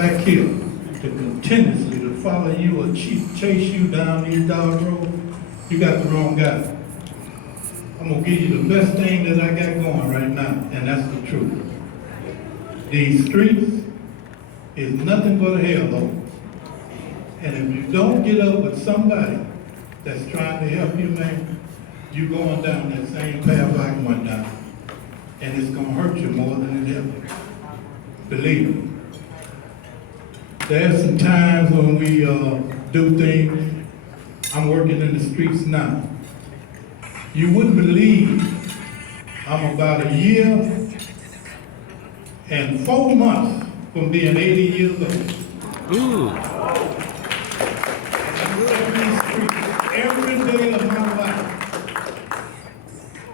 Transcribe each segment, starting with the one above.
back here to continuously to follow you or chase you down these dog roads, you got the wrong guy. I'm gonna give you the best thing that I got going right now, and that's the truth. These streets is nothing but a hellhole. And if you don't get up with somebody that's trying to help you, man, you going down that same path I went down. And it's gonna hurt you more than it helps you. Believe me. There's some times when we do things. I'm working in the streets now. You wouldn't believe I'm about a year and 4 months from being 80 years old. Ooh. Every day of my life,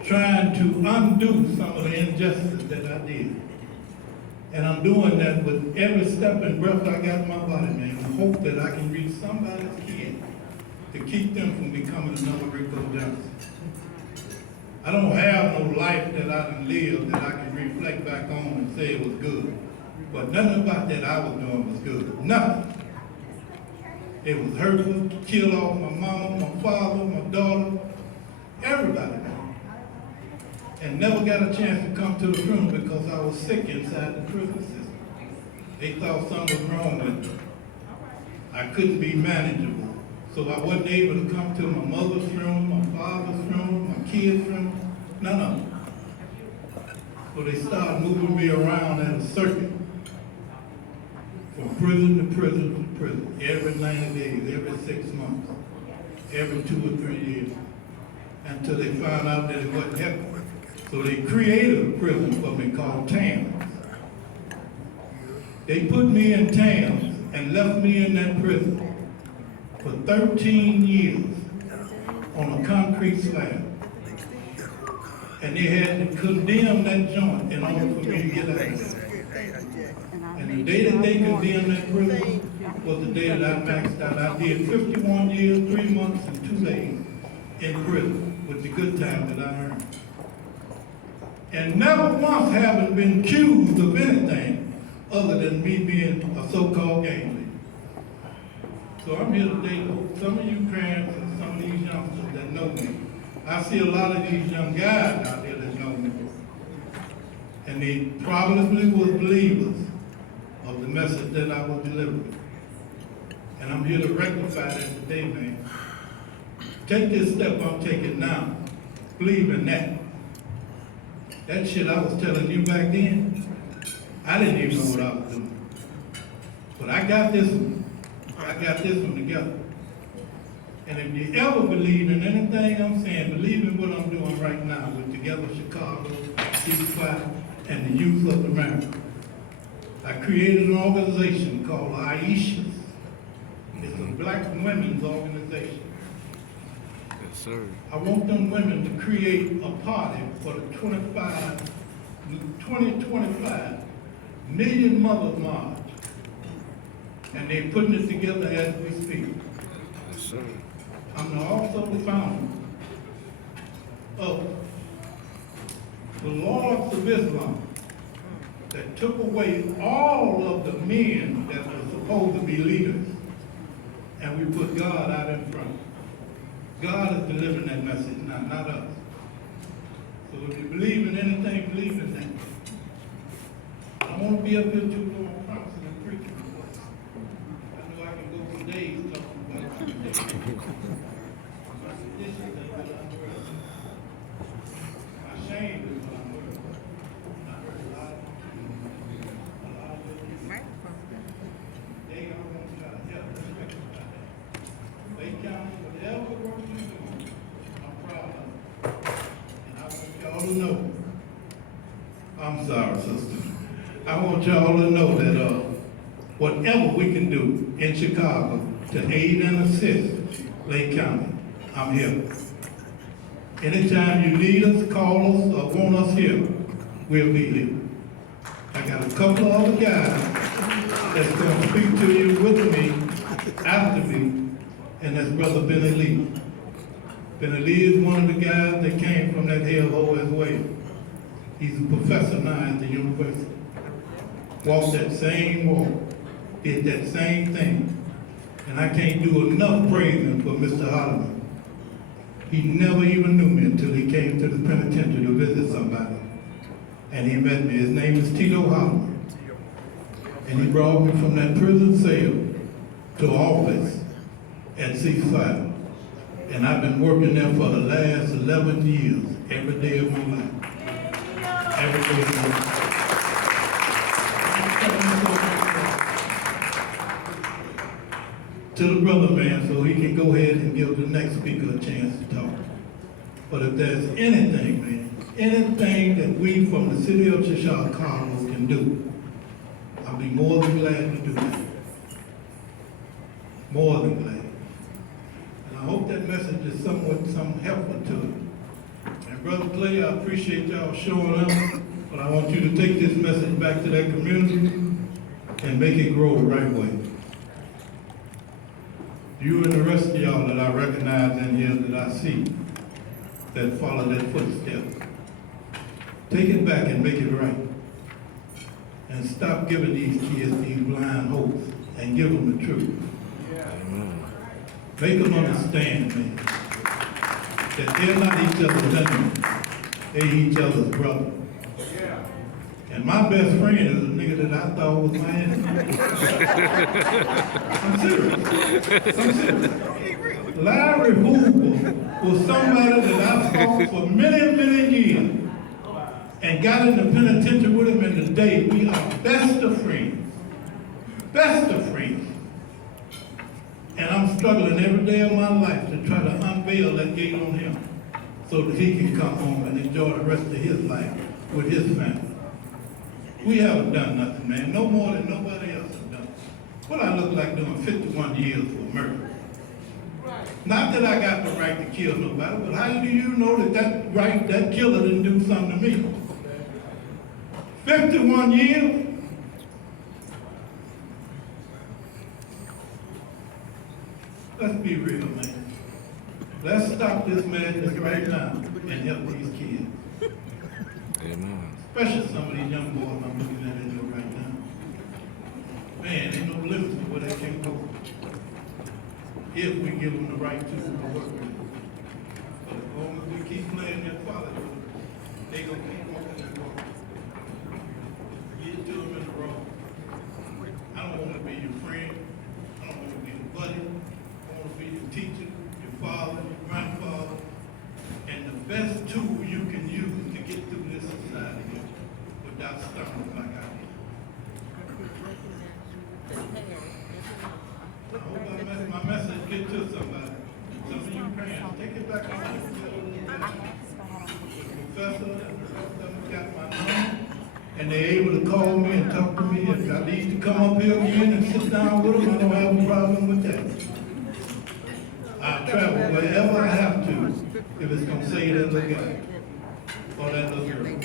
trying to undo some of the injustice that I did. And I'm doing that with every step and breath I got in my body, man. I hope that I can reach somebody's kid to keep them from becoming another Rico Johnson. I don't have no life that I can live that I can reflect back on and say it was good. But nothing about that I was doing was good. Nothing. It was hurtful, killed off my mama, my father, my daughter, everybody. And never got a chance to come to the funeral because I was sick inside the prison system. They thought something was wrong with me. I couldn't be manageable. So I wasn't able to come to my mother's funeral, my father's funeral, my kids' funeral, none of them. So they started moving me around in a circuit. From prison to prison to prison, every 90 days, every 6 months, every 2 or 3 years, until they found out that it wasn't helping. So they created a prison for me called Tams. They put me in Tams and left me in that prison for 13 years on a concrete slab. And they had to condemn that joint in order for me to get out of there. And the day that they condemned that prison was the day that I maxed out. I did 51 years, 3 months, and 2 days in prison with the good time that I earned. And never once having been accused of anything other than me being a so-called gang leader. So I'm here today to hope some of you parents and some of these youngsters that know me. I see a lot of these young guys out there that know me. And they probably was believers of the message that I was delivering. And I'm here to rectify that today, man. Take this step I'm taking now. Believe in that. That shit I was telling you back then, I didn't even know what I was doing. But I got this one. I got this one together. And if you ever believe in anything I'm saying, believe in what I'm doing right now with Together Chicago, Ceasefire, and the youth of America. I created an organization called Aisha's. It's a black women's organization. Yes, sir. I want them women to create a party for the 2025 Million Mothers March. And they're putting it together as we speak. Yes, sir. I'm also the founder of the Lords of Islam that took away all of the men that were supposed to be leaders. And we put God out in front. God is delivering that message now, not us. So if you believe in anything, believe in that. I don't want to be up here too long promising and preaching. I know I can go for days talking about it. My shame is what I'm worried about. I heard a lot of they don't want to try to help us rectify that. They count whatever work you do, I'm proud of it. And I want y'all to know, I'm sorry, sister. I want y'all to know that whatever we can do in Chicago to aid and assist Lake County, I'm here. Anytime you need us, call us, or want us here, we'll be here. I got a couple of other guys that's going to speak to you with me, after me, and that's Brother Benny Lee. Benny Lee is one of the guys that came from that hellhole as well. He's a professor now at the university. Walked that same walk. did that same thing. And I can't do enough praising for Mr. Holloman. He never even knew me until he came to the penitentiary to visit somebody. And he met me. His name is Tito Holloman. And he brought me from that prison cell to office at C5. And I've been working there for the last 11 years, every day of my life. Every day of my life. To the brother man, so he can go ahead and give the next speaker a chance to talk. But if there's anything, man, anything that we from the city of Chicago can do, I'll be more than glad to do that. More than glad. And I hope that message is somewhat helpful to it. And Brother Clay, I appreciate y'all showing up, but I want you to take this message back to that community and make it grow the right way. You and the rest of y'all that I recognize in here that I see that follow that footstep, take it back and make it right. And stop giving these kids these blind hopes and give them the truth. Make them understand, man, that they're not each other's enemy. They're each other's brother. And my best friend is a nigga that I thought was my enemy. I'm serious. I'm serious. Larry Hoover was somebody that I fought for many, many years and got in the penitentiary with him, and today we are best of friends. Best of friends. And I'm struggling every day of my life to try to unveil that gate on him so that he can come home and enjoy the rest of his life with his family. We haven't done nothing, man. No more than nobody else has done. What I look like doing 51 years for murder. Not that I got the right to kill nobody, but how do you know that that killer didn't do something to me? 51 years? Let's be real, man. Let's stop this madness right now and help these kids. Amen. Especially some of these young boys I'm looking at in there right now. Man, ain't no limits to where they can go. If we give them the right tools to work with. But as long as we keep playing that father, they gonna keep walking that road. Get to them in the road. I don't want to be your friend. I don't want to be your buddy. I want to be your teacher, your father, your grandfather. And the best tool you can use to get through this society without stumbling like I did. I hope my message get to somebody. Some of you parents, take it back on the professor and the rest of them got my number, and they're able to call me and talk to me. If I need to come up here again and sit down with them, I don't have a problem with that. I'll travel wherever I have to if it's going to save that little guy or that little girl.